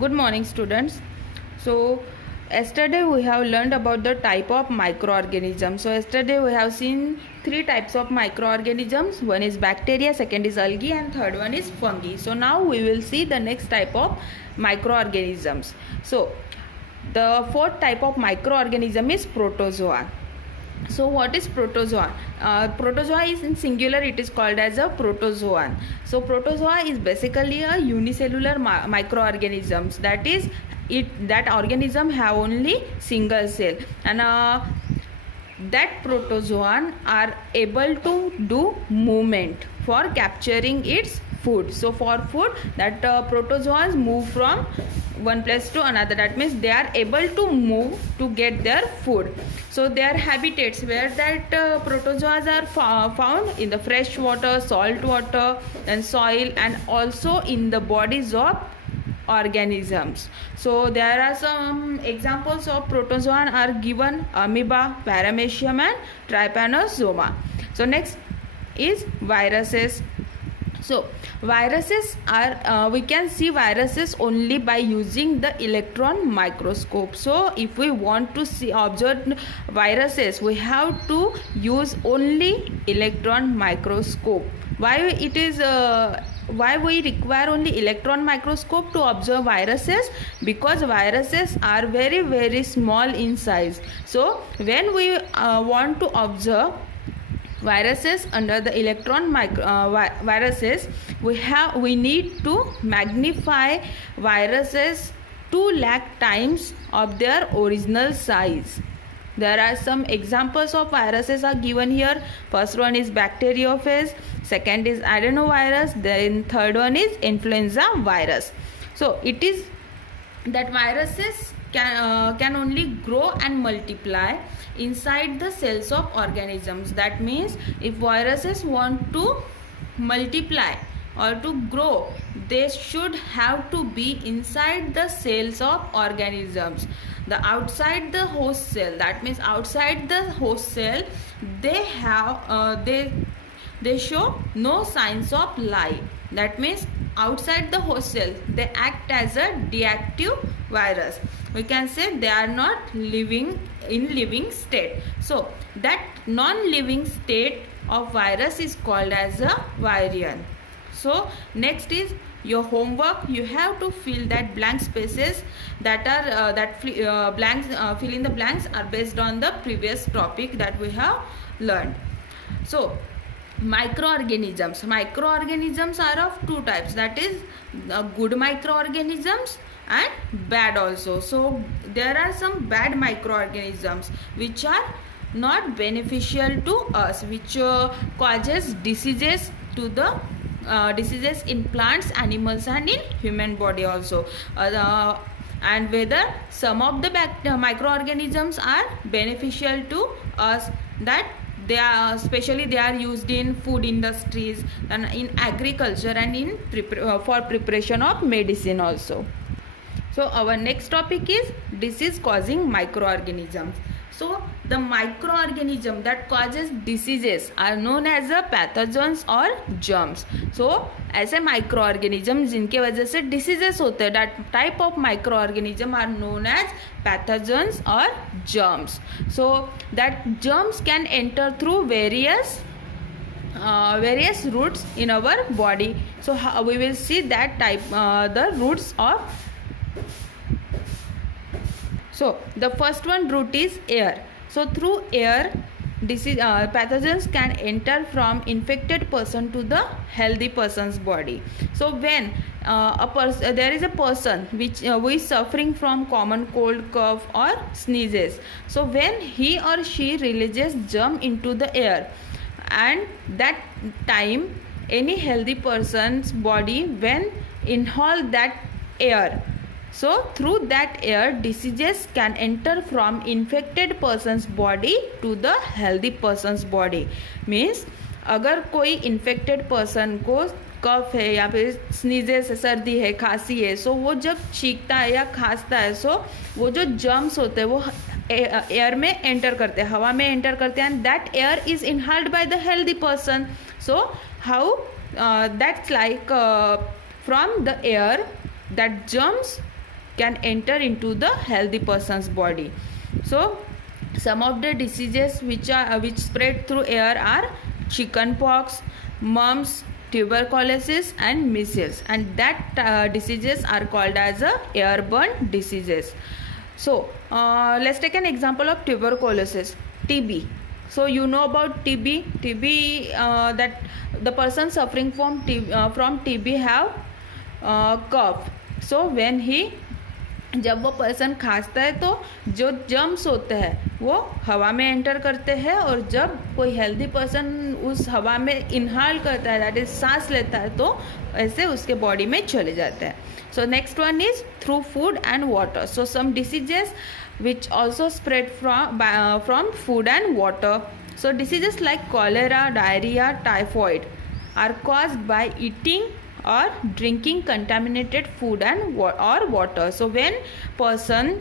Good morning, students. So, yesterday we have learned about the type of microorganisms. So, yesterday we have seen three types of microorganisms. One is bacteria, second is algae, and third one is fungi. So, now we will see the next type of microorganisms. So, the fourth type of microorganism is protozoa. So what is protozoa? Protozoa is in singular, it is called as a protozoan. So protozoa is basically a unicellular microorganisms, that is that organism have only single cell, and that protozoan are able to do movement for capturing its food. So for food, that protozoans move from one place to another, that means they are able to move to get their food. So their habitats where that protozoas are found in the fresh water, salt water, and soil, and also in the bodies of organisms. So there are some examples of protozoan are given: amoeba, paramecium, and trypanosoma. So next is viruses. So viruses are we can see viruses only by using the electron microscope. So if we want to observe viruses, we have to use only electron microscope. Why we require only electron microscope to observe viruses? Because viruses are very, very small in size. So when we want to observe viruses under the electron viruses, we need to magnify viruses 2 lakh times of their original size. There are some examples of viruses are given here. First one is bacteriophage, second is adenovirus, then third one is influenza virus. So it is that viruses can only grow and multiply inside the cells of organisms. That means if viruses want to multiply or to grow, they should have to be inside the cells of organisms. The outside the host cell, that means outside the host cell, they have they show no signs of life. That means outside the host cell, they act as a deactive virus. We can say they are not living in living state. So that non-living state of virus is called as a virion. So next is your homework. You have to fill that blank spaces that are fill in the blanks are based on the previous topic that we have learned. So microorganisms are of two types, that is good microorganisms and bad also. So there are some bad microorganisms which are not beneficial to us, which causes diseases to the diseases in plants, animals, and in human body also. And whether some of the microorganisms are beneficial to us, that they are especially they are used in food industries and in agriculture and in for preparation of medicine also. So our next topic is disease causing microorganisms. So the microorganism that causes diseases are known as a pathogens or germs. So ऐसे microorganisms जिनके वजह से diseases होते हैं, that type of microorganism are known as pathogens or germs. So that germs can enter through various routes in our body. So we will see that type the routes of. So the first one route is air. So through air, pathogens can enter from infected person to the healthy person's body. So when there is a person who is suffering from common cold, cough, or sneezes, so when he or she releases germ into the air, and that time any healthy person's body when inhale that air, so through that air diseases can enter from infected person's body to the healthy person's body. Means अगर कोई infected person को कफ है या फिर sneezes है, सर्दी है, खांसी है, सो वो जब छींकता है या खांसता है, सो वो जो जर्म्स होते हैं वो एयर में एंटर करते हैं, हवा में एंटर करते हैं, and that air is inhaled by the healthy person. So how that's like from the air that germs can enter into the healthy person's body. So some of the diseases which spread through air are chickenpox, mumps, tuberculosis and measles, and that diseases are called as airborne diseases. So let's take an example of tuberculosis, TB. So you know about TB, that the person suffering from TB have cough. So when he जब वो person खांसता है तो जो germs होते हैं वो हवा में एंटर करते हैं, और जब कोई हेल्दी पर्सन उस हवा में इनहाल करता है, दैट इज सांस लेता है, तो ऐसे उसके बॉडी में चले जाते हैं. So next one is through food and water. So some diseases which also spread from food and water. So diseases like cholera, diarrhea, typhoid are caused by eating or drinking contaminated food and or water. So when person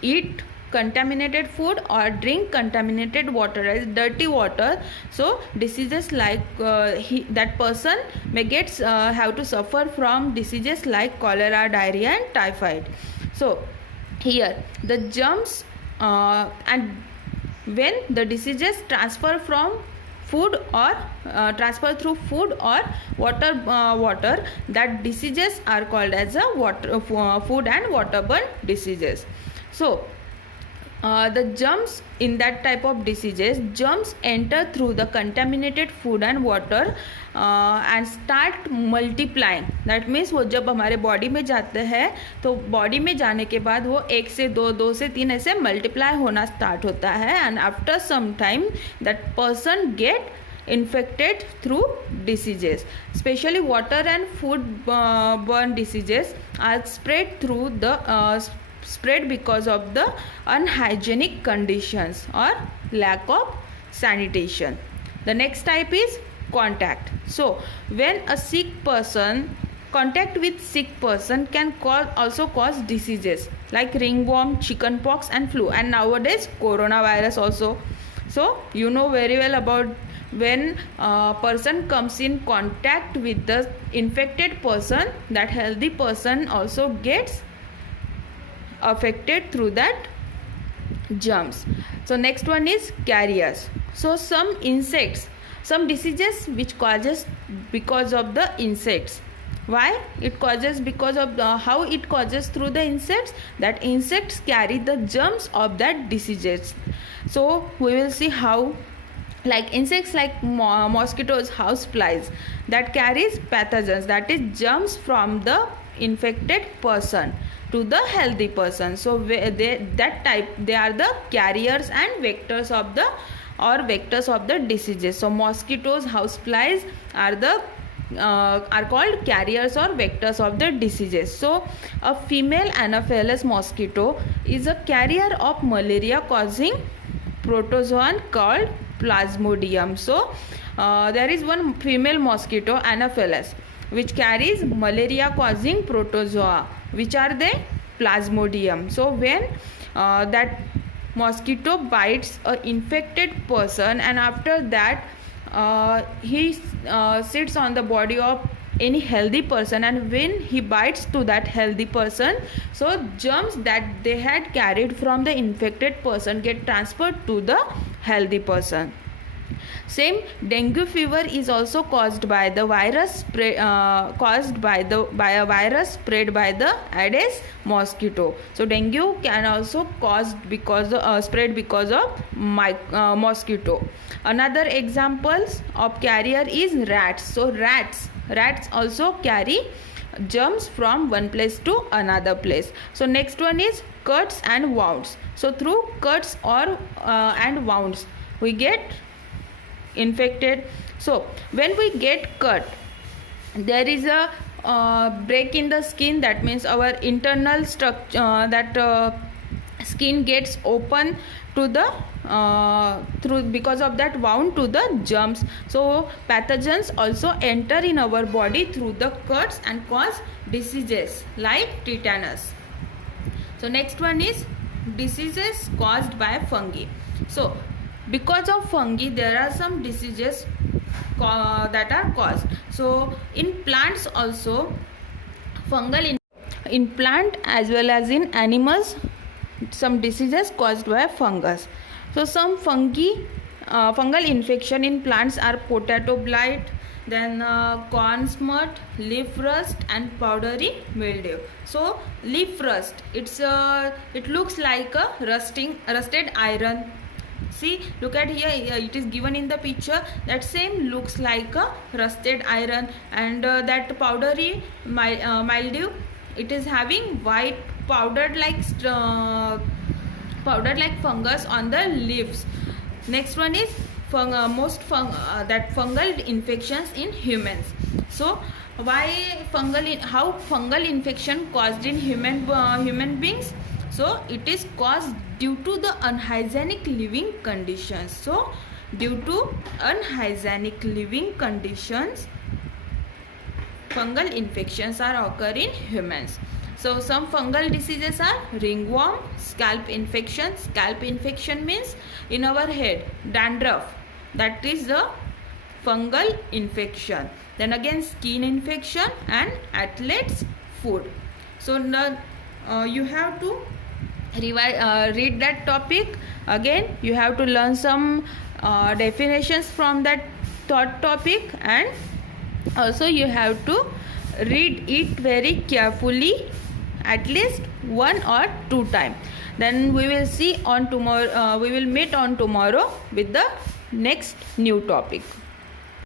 eat contaminated food or drink contaminated water as dirty water, so diseases like that person may have to suffer from diseases like cholera, diarrhea and typhoid. So here the germs and when the diseases transfer from food or transfer through food or water, that diseases are called as food and waterborne diseases. So the germs in that type of diseases, germs enter through the contaminated food and water and start multiplying. That means वो जब हमारे body में जाते हैं तो body में जाने के बाद वो 1 से 2, 2 से 3 ऐसे मल्टीप्लाई होना स्टार्ट होता है, and after some time that person get infected through diseases. Especially water and food borne diseases are spread because of the unhygienic conditions or lack of sanitation. The next type is contact. So when a sick person contact with sick person can also cause diseases like ringworm, chickenpox and flu, and nowadays coronavirus also. So you know very well about when a person comes in contact with the infected person, that healthy person also gets affected through that germs. So next one is carriers. So some insects, some diseases which causes because of the insects. Why it causes? Because of how it causes through the insects, that insects carry the germs of that diseases. So we will see how, like insects like mosquitoes, house flies, that carries pathogens, that is germs from the infected person to the healthy person. So they are the carriers and vectors of the diseases. So mosquitoes, house flies are called carriers or vectors of the diseases. So a female Anopheles mosquito is a carrier of malaria causing protozoan called Plasmodium. So there is one female mosquito Anopheles which carries malaria causing protozoa, which are they? Plasmodium. So when that mosquito bites a infected person, and after that he sits on the body of any healthy person, and when he bites to that healthy person, so germs that they had carried from the infected person get transferred to the healthy person. Same, dengue fever is also caused by the virus by a virus spread by the Aedes mosquito. So dengue can also spread because of mosquito. Another examples of carrier is rats. So rats also carry germs from one place to another place. So next one is cuts and wounds. So through cuts or and wounds we get infected. So when we get cut, there is a break in the skin, that means our internal structure, skin gets open to the because of that wound to the germs. So pathogens also enter in our body through the cuts and cause diseases like tetanus. So next one is diseases caused by fungi. So because of fungi there are some diseases that are caused. So in plants also fungal in plant as well as in animals, some diseases caused by fungus. So some fungal infection in plants are potato blight, then corn smut, leaf rust, and powdery mildew. So leaf rust, it looks like a rusted iron. See, look at here, it is given in the picture. That same looks like a rusted iron. And that powdery mildew, it is having white powdered like fungus on the leaves. Next one is fungal infections in humans. So how fungal infection caused in human beings? So it is caused due to the unhygienic living conditions. So due to unhygienic living conditions, fungal infections are occur in humans. So some fungal diseases are ringworm, scalp infection. Scalp infection means in our head, dandruff. That is the fungal infection. Then again skin infection and athlete's foot. So now you have to read that topic again. You have to learn some definitions from that thought topic, and also you have to read it very carefully at least 1 or 2 times. Then we will see on tomorrow, we will meet on tomorrow with the next new topic.